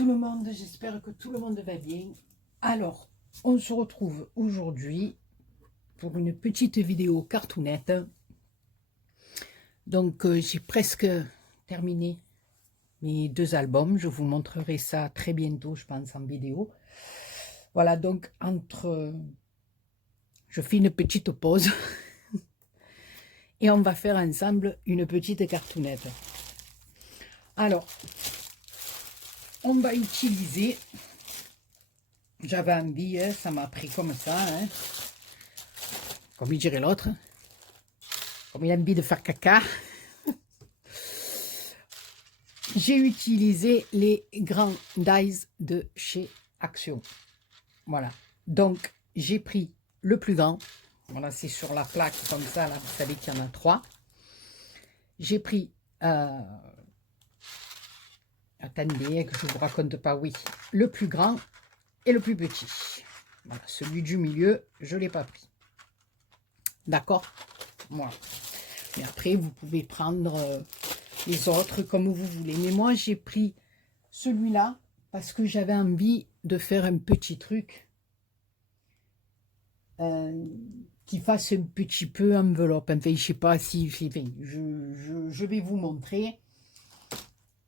tout le monde, j'espère que tout le monde va bien. Alors, on se retrouve aujourd'hui pour une petite vidéo cartoonette. Donc, j'ai presque terminé mes 2 albums. Je vous montrerai ça très bientôt, je pense, en vidéo. Voilà, donc, je fais une petite pause et on va faire ensemble une petite cartoonette. Alors, on va utiliser... J'avais envie, ça m'a pris comme ça, hein. Comme il dirait l'autre, comme il a envie de faire caca. J'ai utilisé les grands dies de chez Action. Voilà, donc j'ai pris le plus grand. Voilà, c'est sur la plaque comme ça, là, vous savez qu'il y en a 3. J'ai pris, attendez que je ne vous raconte pas, oui, le plus grand et le plus petit. Voilà, celui du milieu, je ne l'ai pas pris. D'accord? Voilà. Mais après, vous pouvez prendre les autres comme vous voulez. Mais moi, j'ai pris celui-là parce que j'avais envie de faire un petit truc qui fasse un petit peu enveloppe. Enfin, je sais pas si... Enfin, je vais vous montrer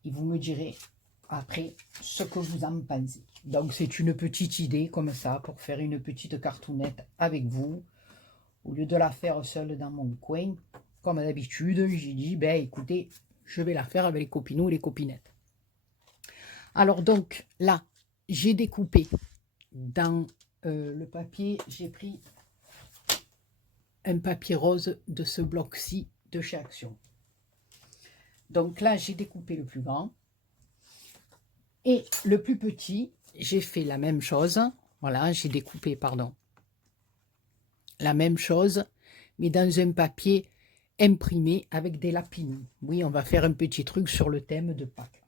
et vous me direz après ce que vous en pensez. Donc, c'est une petite idée comme ça pour faire une petite cartoonette avec vous. Au lieu de la faire seule dans mon coin, comme d'habitude, j'ai dit, ben écoutez, je vais la faire avec les copinous et les copinettes. Alors donc, là, j'ai découpé dans le papier, j'ai pris un papier rose de ce bloc-ci de chez Action. Donc là, j'ai découpé le plus grand. Et le plus petit, j'ai fait la même chose. Voilà, j'ai découpé, pardon, la même chose, mais dans un papier imprimé avec des lapinous. Oui, on va faire un petit truc sur le thème de Pâques.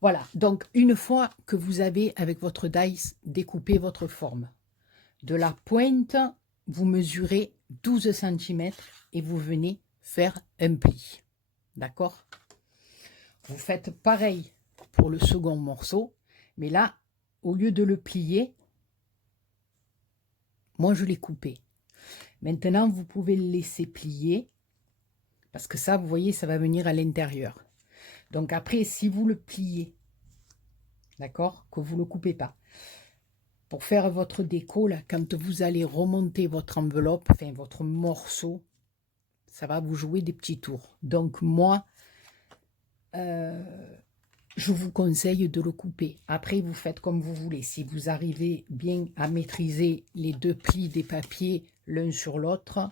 Voilà, donc une fois que vous avez, avec votre dice, découpé votre forme, de la pointe, vous mesurez 12 cm et vous venez faire un pli. D'accord? Vous faites pareil pour le second morceau, mais là, au lieu de le plier, moi je l'ai coupé. Maintenant, vous pouvez le laisser plier, parce que ça, vous voyez, ça va venir à l'intérieur. Donc après, si vous le pliez, d'accord, que vous ne le coupez pas, pour faire votre déco, là, quand vous allez remonter votre enveloppe, enfin votre morceau, ça va vous jouer des petits tours. Donc moi, je vous conseille de le couper. Après, vous faites comme vous voulez. Si vous arrivez bien à maîtriser les 2 plis des papiers l'un sur l'autre,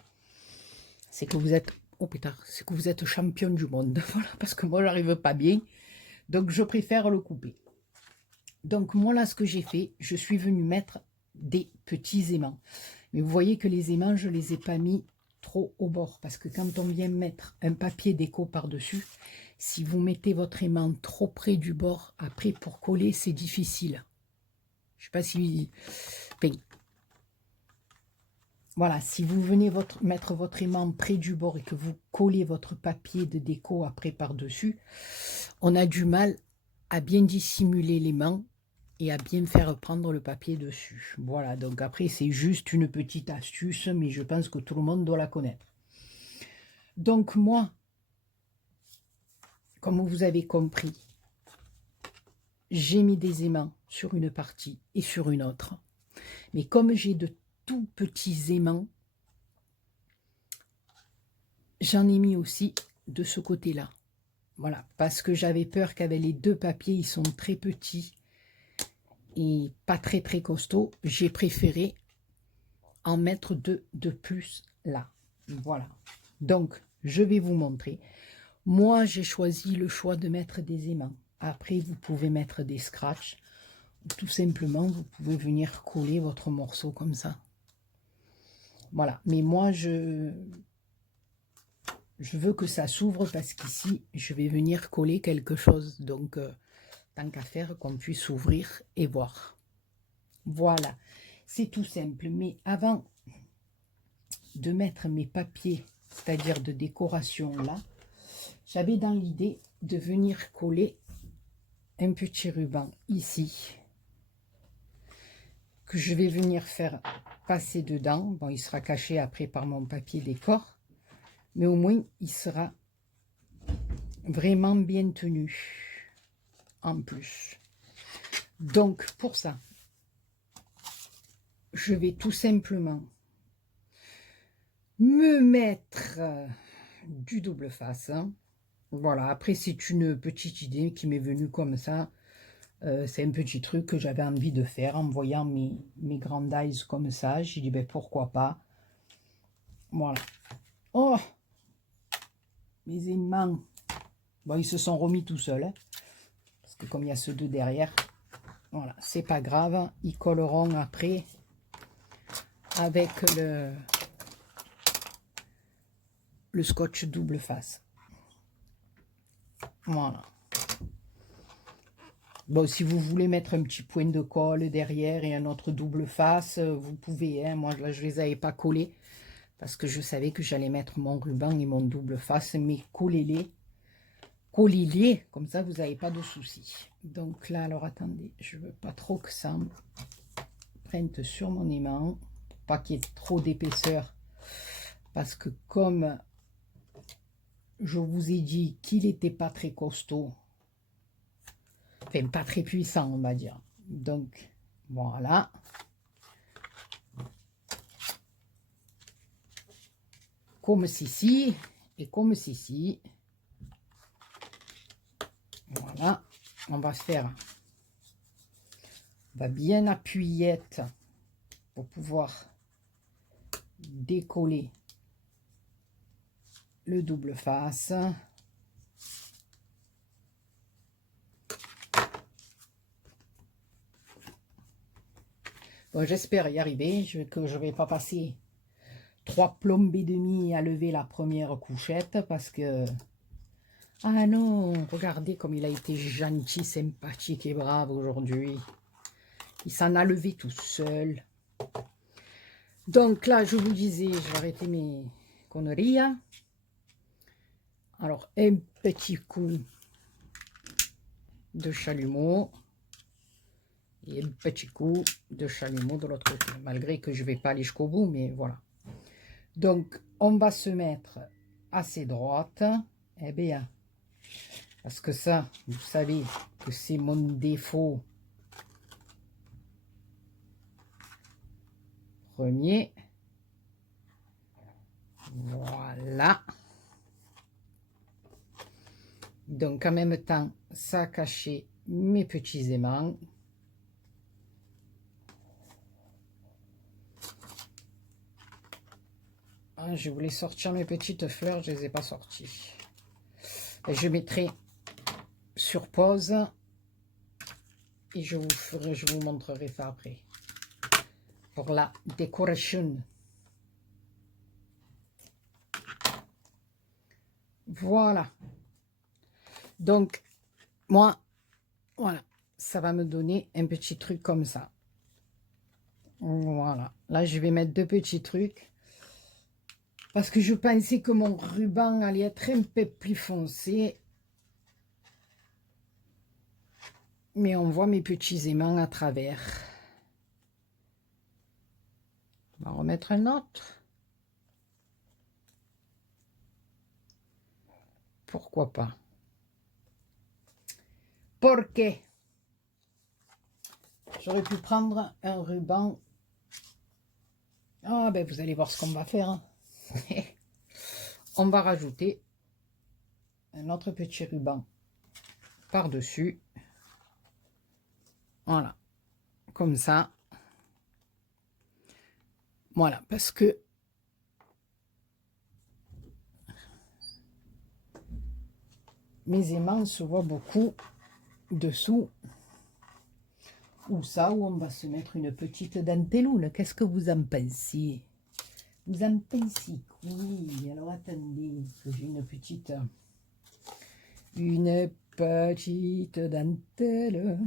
c'est que vous êtes, oh pétard, c'est que vous êtes champion du monde. Voilà, parce que moi, j'arrive pas bien. Donc, je préfère le couper. Donc, moi, là, ce que j'ai fait, je suis venue mettre des petits aimants. Mais vous voyez que les aimants, je ne les ai pas mis trop au bord. Parce que quand on vient mettre un papier déco par-dessus, si vous mettez votre aimant trop près du bord, après, pour coller, c'est difficile. Je ne sais pas si... Enfin, voilà, si vous venez mettre votre aimant près du bord et que vous collez votre papier de déco après par-dessus, on a du mal à bien dissimuler l'aimant et à bien faire prendre le papier dessus. Voilà, donc après, c'est juste une petite astuce, mais je pense que tout le monde doit la connaître. Donc moi, comme vous avez compris, j'ai mis des aimants sur une partie et sur une autre. Mais comme j'ai de tout petits aimants, j'en ai mis aussi de ce côté-là. Voilà, parce que j'avais peur qu'avec les 2 papiers, ils sont très petits et pas très costauds. J'ai préféré en mettre 2 de plus là. Voilà. Donc, je vais vous montrer. Moi, j'ai choisi le choix de mettre des aimants. Après, vous pouvez mettre des scratchs. Ou tout simplement, vous pouvez venir coller votre morceau comme ça. Voilà. Mais moi, je veux que ça s'ouvre parce qu'ici, je vais venir coller quelque chose. Donc, tant qu'à faire, qu'on puisse ouvrir et voir. Voilà. C'est tout simple. Mais avant de mettre mes papiers, c'est-à-dire de décoration là, j'avais dans l'idée de venir coller un petit ruban ici que je vais venir faire passer dedans. Bon, il sera caché après par mon papier décor, mais au moins il sera vraiment bien tenu en plus. Donc pour ça, je vais tout simplement me mettre du double face. Voilà, après c'est une petite idée qui m'est venue comme ça. C'est un petit truc que j'avais envie de faire en voyant mes grandes eyes comme ça. J'ai dit, ben, pourquoi pas. Voilà. Oh, mes aimants. Bon, ils se sont remis tout seuls. Hein, parce que comme il y a ceux deux derrière, voilà, c'est pas grave. Ils colleront après avec le scotch double face. Voilà. Bon, si vous voulez mettre un petit point de colle derrière et un autre double face, vous pouvez. Hein. Moi, là, je les avais pas collés parce que je savais que j'allais mettre mon ruban et mon double face, mais collez-les. Collez-les, comme ça, vous n'avez pas de soucis. Donc là, alors attendez, je veux pas trop que ça me prenne sur mon aimant, pour pas qu'il y ait trop d'épaisseur, parce que comme je vous ai dit qu'il n'était pas très costaud, enfin pas très puissant on va dire, donc voilà. Comme ceci et comme ceci. Voilà, on va faire, on va bien appuyer pour pouvoir décoller le double face. Bon, j'espère y arriver, que je vais pas passer 3 plombes et demi à lever la première couchette parce que... Ah non, regardez comme il a été gentil, sympathique et brave aujourd'hui. Il s'en a levé tout seul. Donc là, je vous disais, je vais arrêter mes conneries. Alors, un petit coup de chalumeau et un petit coup de chalumeau de l'autre côté. Malgré que je ne vais pas aller jusqu'au bout, mais voilà. Donc, on va se mettre assez droite. Eh bien, parce que ça, vous savez que c'est mon défaut premier. Voilà. Donc, en même temps, ça a caché mes petits aimants. Ah, je voulais sortir mes petites fleurs, je ne les ai pas sorties. Et je mettrai sur pause et je vous montrerai ça après. Pour la décoration. Voilà. Donc, moi, voilà, ça va me donner un petit truc comme ça. Voilà. Là, je vais mettre 2 petits trucs. Parce que je pensais que mon ruban allait être un peu plus foncé. Mais on voit mes petits aimants à travers. On va remettre un autre. Pourquoi pas? Porque j'aurais pu prendre un ruban. Ah ben vous allez voir ce qu'on va faire. Hein. On va rajouter un autre petit ruban par-dessus. Voilà. Comme ça. Voilà, parce que mes aimants se voient beaucoup dessous. Ou ça, où on va se mettre une petite denteloune. Qu'est-ce que vous en pensez? Vous en pensez? Oui, alors attendez, que j'ai une petite dentelle.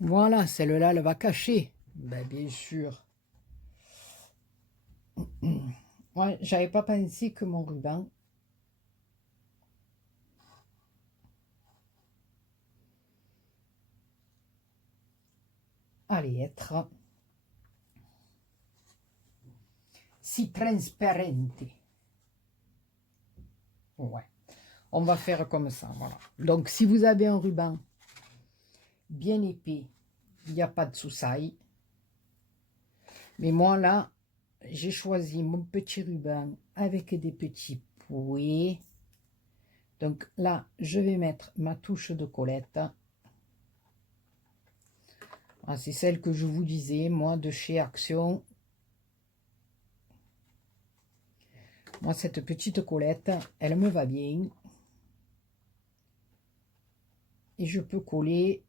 Voilà, celle-là, elle va cacher. Ben, bien sûr. Ouais, j'avais pas pensé que mon ruban être si transparente. Ouais, on va faire comme ça, voilà. Donc, si vous avez un ruban bien épais, il n'y a pas de souci. Mais moi, là, j'ai choisi mon petit ruban avec des petits pouets. Donc là, je vais mettre ma touche de Colette. Ah, c'est celle que je vous disais, moi, de chez Action. Moi, cette petite Colette, elle me va bien. Et je peux coller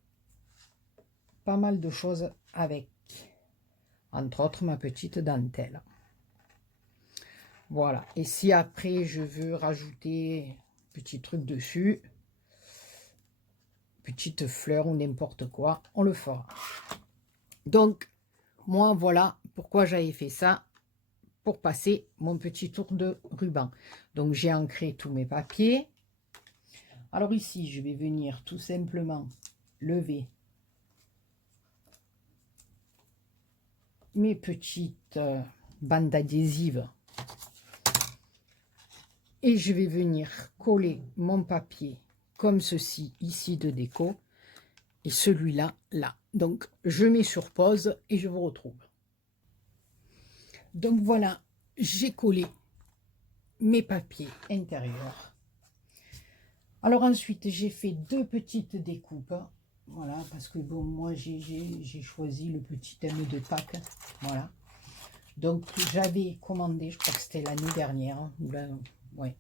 pas mal de choses avec. Entre autres, ma petite dentelle. Voilà. Et si après, je veux rajouter petit truc dessus, petite fleur ou n'importe quoi, on le fera. Donc, moi, voilà pourquoi j'avais fait ça, pour passer mon petit tour de ruban. Donc, j'ai ancré tous mes papiers. Alors ici, je vais venir tout simplement lever mes petites bandes adhésives. Et je vais venir coller mon papier comme ceci, ici de déco. Et celui-là, là. Donc, je mets sur pause et je vous retrouve. Donc voilà, j'ai collé mes papiers intérieurs. Alors ensuite, j'ai fait deux petites découpes. Voilà, parce que bon, moi, j'ai choisi le petit thème de Pâques. Voilà. Donc, j'avais commandé, je crois que c'était l'année dernière. Ouais.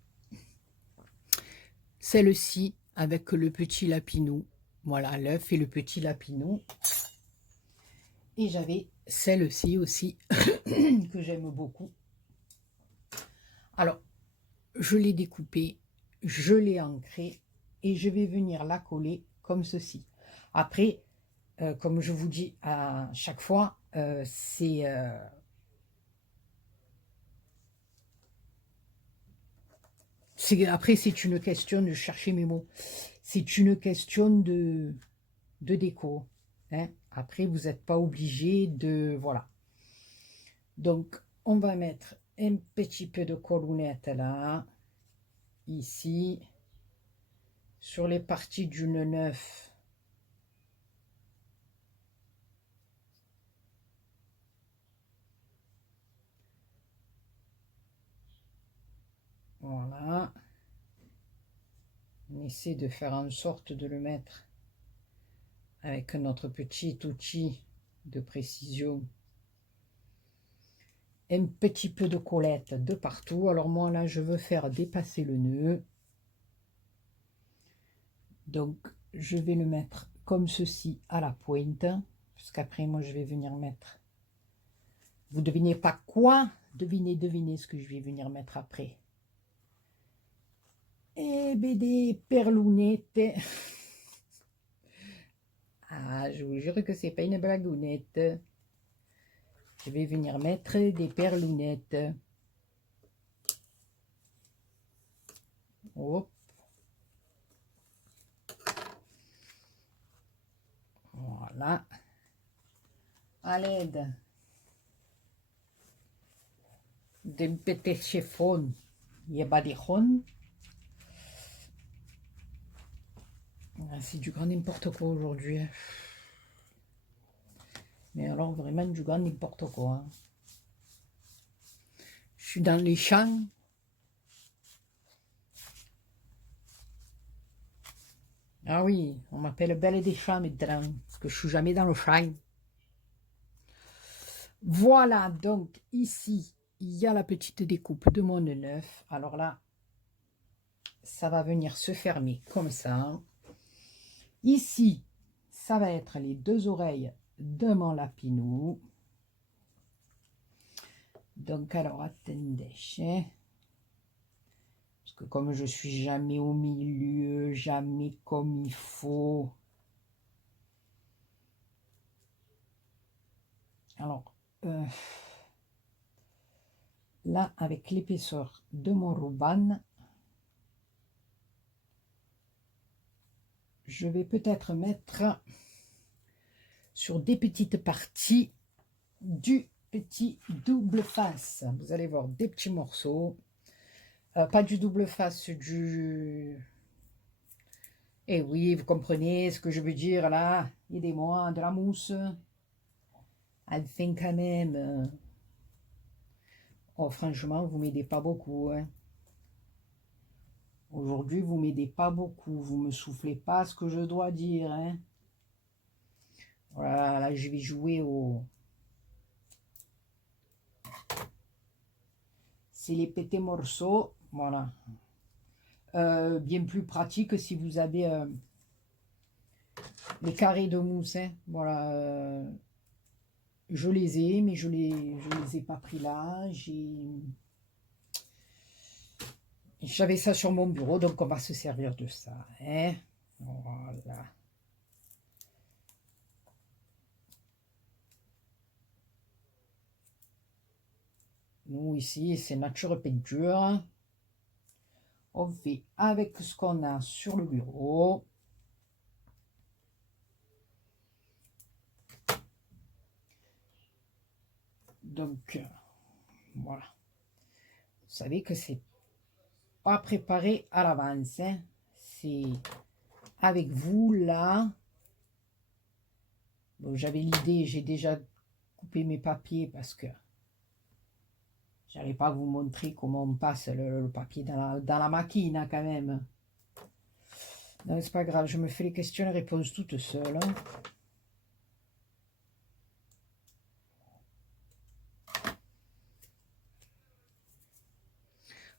Celle-ci, avec le petit lapinou. Voilà, l'œuf et le petit lapinou. Et j'avais celle-ci aussi, que j'aime beaucoup. Alors, je l'ai découpée, je l'ai ancrée et je vais venir la coller comme ceci. Après, comme je vous dis à chaque fois, après c'est une question de chercher mes mots. C'est une question de déco. Hein. Après, vous n'êtes pas obligé de... Voilà. Donc, on va mettre un petit peu de colonnette là, ici, sur les parties du nœud neuf. Voilà. On essaie de faire en sorte de le mettre avec notre petit outil de précision. Un petit peu de collette de partout. Alors moi là, je veux faire dépasser le nœud. Donc, je vais le mettre comme ceci à la pointe. Parce qu'après, moi, je vais venir mettre... Vous devinez pas quoi? Devinez ce que je vais venir mettre après. Eh bien, des perlounettes. Ah, je vous jure que c'est pas une blagounette. Je vais venir mettre des perlounettes. Hop. Voilà. À l'aide d'un petit chiffon, il y a pas des ronds. C'est du grand n'importe quoi aujourd'hui. Mais alors, vraiment du grand n'importe quoi. Je suis dans les champs. Ah oui, on m'appelle Belle des Champs maintenant, parce que je suis jamais dans le champ. Voilà, donc ici, il y a la petite découpe de mon neuf. Alors là, ça va venir se fermer comme ça. Ici, ça va être les deux oreilles de mon lapinou. Donc, alors, attendez. Parce que comme je suis jamais au milieu, jamais comme il faut. Alors, là, avec l'épaisseur de mon ruban, je vais peut-être mettre sur des petites parties du petit double face. Vous allez voir des petits morceaux. Pas du double face, du... Eh oui, vous comprenez ce que je veux dire là. Aidez-moi, de la mousse. Enfin quand même. Oh, franchement, vous m'aidez pas beaucoup. Hein. Aujourd'hui, vous m'aidez pas beaucoup. Vous me soufflez pas ce que je dois dire. Hein. Voilà, là, je vais jouer au... C'est les petits morceaux. Voilà. Bien plus pratique si vous avez les carrés de mousse. Hein. Voilà. Je les ai, mais je les ai pas pris là. J'avais ça sur mon bureau, donc on va se servir de ça. Hein. Voilà. Nous, ici, c'est Nature Peinture. On fait avec ce qu'on a sur le bureau. Donc, voilà. Vous savez que c'est pas préparé à l'avance. Hein. C'est avec vous, là. Bon, j'avais l'idée, j'ai déjà coupé mes papiers parce que j'allais pas vous montrer comment on passe le papier dans la machine, hein, quand même. Non, c'est pas grave, je me fais les questions et réponses toutes seules. Hein.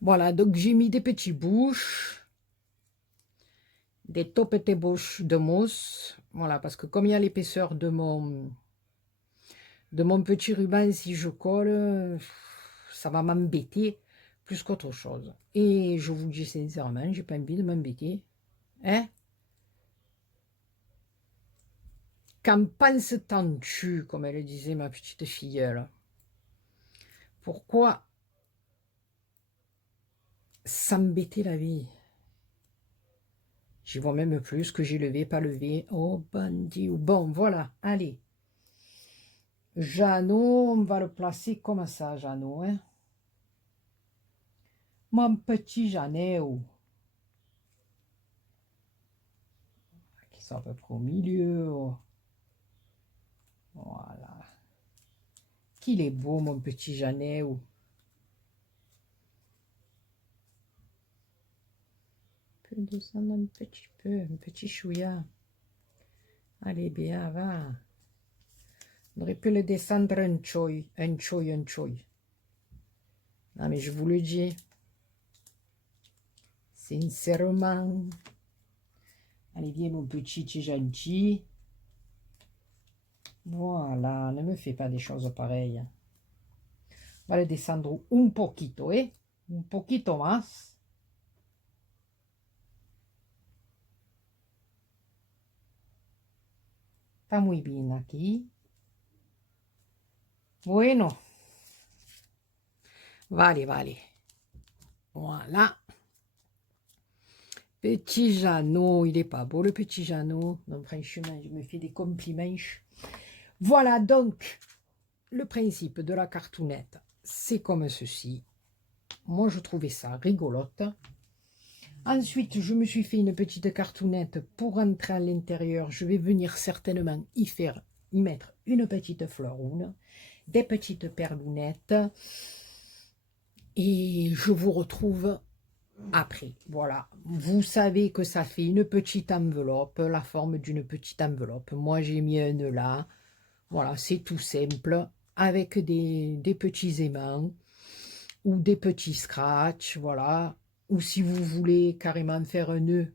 Voilà, donc j'ai mis des petits bouches, des tout petites bouches de mousse. Voilà, parce que comme il y a l'épaisseur de mon petit ruban, si je colle, ça va m'embêter plus qu'autre chose. Et je vous dis sincèrement, j'ai pas envie de m'embêter. Hein? Qu'en penses-tu, comme elle disait ma petite filleule? Pourquoi s'embêter la vie? J'y vois même plus que j'ai levé, pas levé. Oh, bandit. Bon, voilà, allez. Jeannot, on va le placer comme ça, Jeannot. Hein? Mon petit Jeannot. Qui sont à peu près au milieu. Oh. Voilà. Qu'il est beau, mon petit Jeannot. Je peux descendre un petit peu, un petit chouïa. Allez, bien, va. On aurait pu le descendre un choy, un choy, un choy. Non, mais je vous le dis. Sincèrement. Allez, viens, mon petit, tu es gentil. Voilà, ne me fais pas des choses pareilles. On va le descendre un poquito, ¿eh? Un poquito más. Está muy bien aquí. Bueno. Vale, vale. Voilà. Petit Jeannot, il est pas beau le petit Jeannot. Non, franchement, je me fais des compliments. Voilà donc le principe de la cartoonette. C'est comme ceci. Moi, je trouvais ça rigolote. Ensuite, je me suis fait une petite cartoonette pour entrer à l'intérieur. Je vais venir certainement y mettre une petite fleuroune, des petites perlounettes. Et je vous retrouve après. Voilà. Vous savez que ça fait une petite enveloppe, la forme d'une petite enveloppe. Moi, j'ai mis un là. Voilà, c'est tout simple. Avec des petits aimants ou des petits scratchs, voilà. Ou si vous voulez carrément faire un nœud,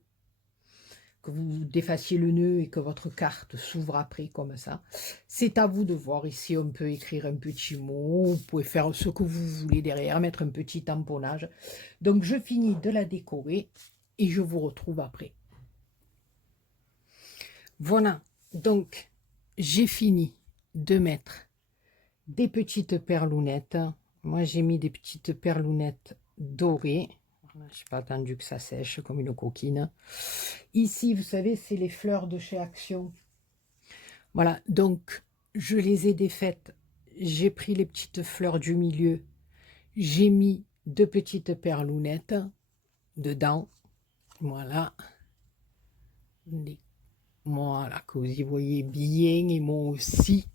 que vous défassiez le nœud et que votre carte s'ouvre après comme ça. C'est à vous de voir. Ici, on peut écrire un petit mot. Vous pouvez faire ce que vous voulez derrière, mettre un petit tamponnage. Donc, je finis de la décorer et je vous retrouve après. Voilà. Donc, j'ai fini de mettre des petites perlounettes. Moi, j'ai mis des petites perlounettes dorées. Je n'ai pas attendu que ça sèche comme une coquine. Ici, vous savez, c'est les fleurs de chez Action. Voilà, donc je les ai défaites. J'ai pris les petites fleurs du milieu. J'ai mis 2 petites perlounettes dedans. Voilà. Voilà, que vous y voyez bien, et moi aussi.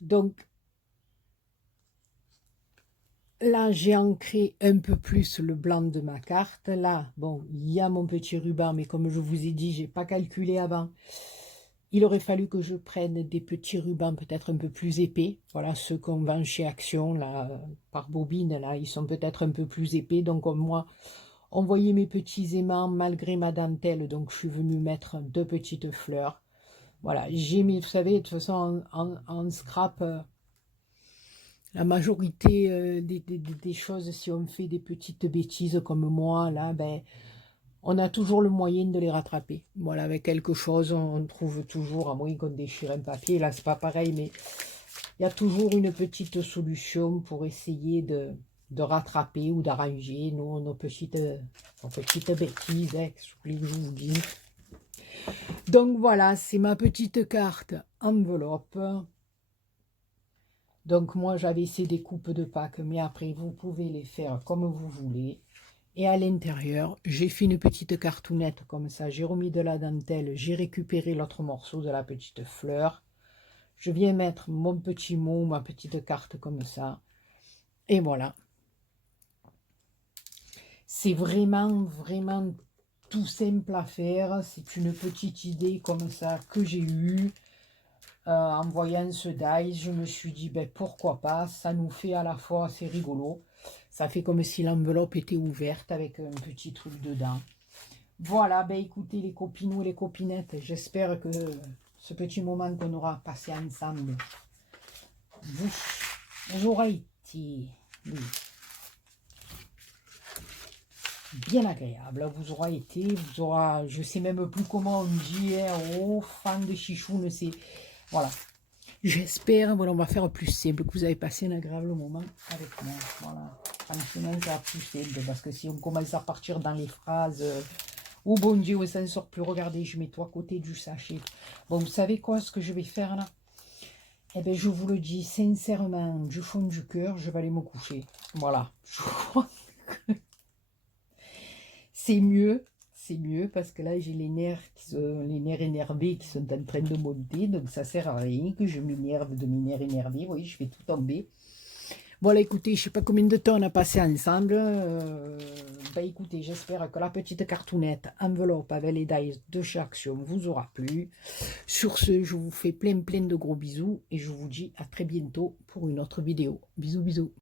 Donc, là, j'ai ancré un peu plus le blanc de ma carte. Là, bon, il y a mon petit ruban, mais comme je vous ai dit, j'ai pas calculé avant. Il aurait fallu que je prenne des petits rubans peut-être un peu plus épais. Voilà, ceux qu'on vend chez Action, là, par bobine, là, ils sont peut-être un peu plus épais. Donc, moi, on voyait mes petits aimants malgré ma dentelle. Donc, je suis venue mettre 2 petites fleurs. Voilà, j'ai mis, vous savez, de toute façon, en scrap, la majorité des choses, si on fait des petites bêtises comme moi, là, ben, on a toujours le moyen de les rattraper. Voilà, avec quelque chose, on trouve toujours, à moins qu'on déchire un papier, là, c'est pas pareil, mais il y a toujours une petite solution pour essayer de rattraper ou d'arranger nos petites bêtises, hein, que je vous dis. Donc voilà, c'est ma petite carte enveloppe. Donc moi j'avais ces découpes de Pâques, mais après vous pouvez les faire comme vous voulez. Et à l'intérieur, j'ai fait une petite cartounette comme ça, j'ai remis de la dentelle, j'ai récupéré l'autre morceau de la petite fleur. Je viens mettre mon petit mot, ma petite carte comme ça. Et voilà. C'est vraiment, vraiment tout simple à faire. C'est une petite idée comme ça que j'ai eue. En voyant ce die, je me suis dit, ben, pourquoi pas, ça nous fait à la fois, c'est rigolo, ça fait comme si l'enveloppe était ouverte avec un petit truc dedans. Voilà, ben écoutez les copinous et les copinettes, j'espère que ce petit moment qu'on aura passé ensemble vous aura été bien agréable, vous aura été, vous aura, je sais même plus comment on dit, hein, oh, fan de chichou, c'est, voilà. J'espère, voilà, on va faire plus simple, que vous avez passé un agréable moment avec moi. Voilà, franchement, ça va plus simple, parce que si on commence à partir dans les phrases, oh bon Dieu, ça ne sort plus, regardez, je mets tout à côté du sachet. Bon, vous savez quoi, ce que je vais faire là? Eh bien, je vous le dis sincèrement, du fond du cœur, je vais aller me coucher. Voilà, je crois que c'est mieux. C'est mieux parce que là j'ai les nerfs énervés qui sont en train de monter, donc ça sert à rien que je m'énerve de mes nerfs énervés. Vous voyez, je fais tout tomber. Voilà, écoutez, je sais pas combien de temps on a passé ensemble. Bah écoutez, j'espère que la petite cartounette enveloppe avec les dies de chez Action vous aura plu. Sur ce, je vous fais plein de gros bisous et je vous dis à très bientôt pour une autre vidéo. Bisous bisous.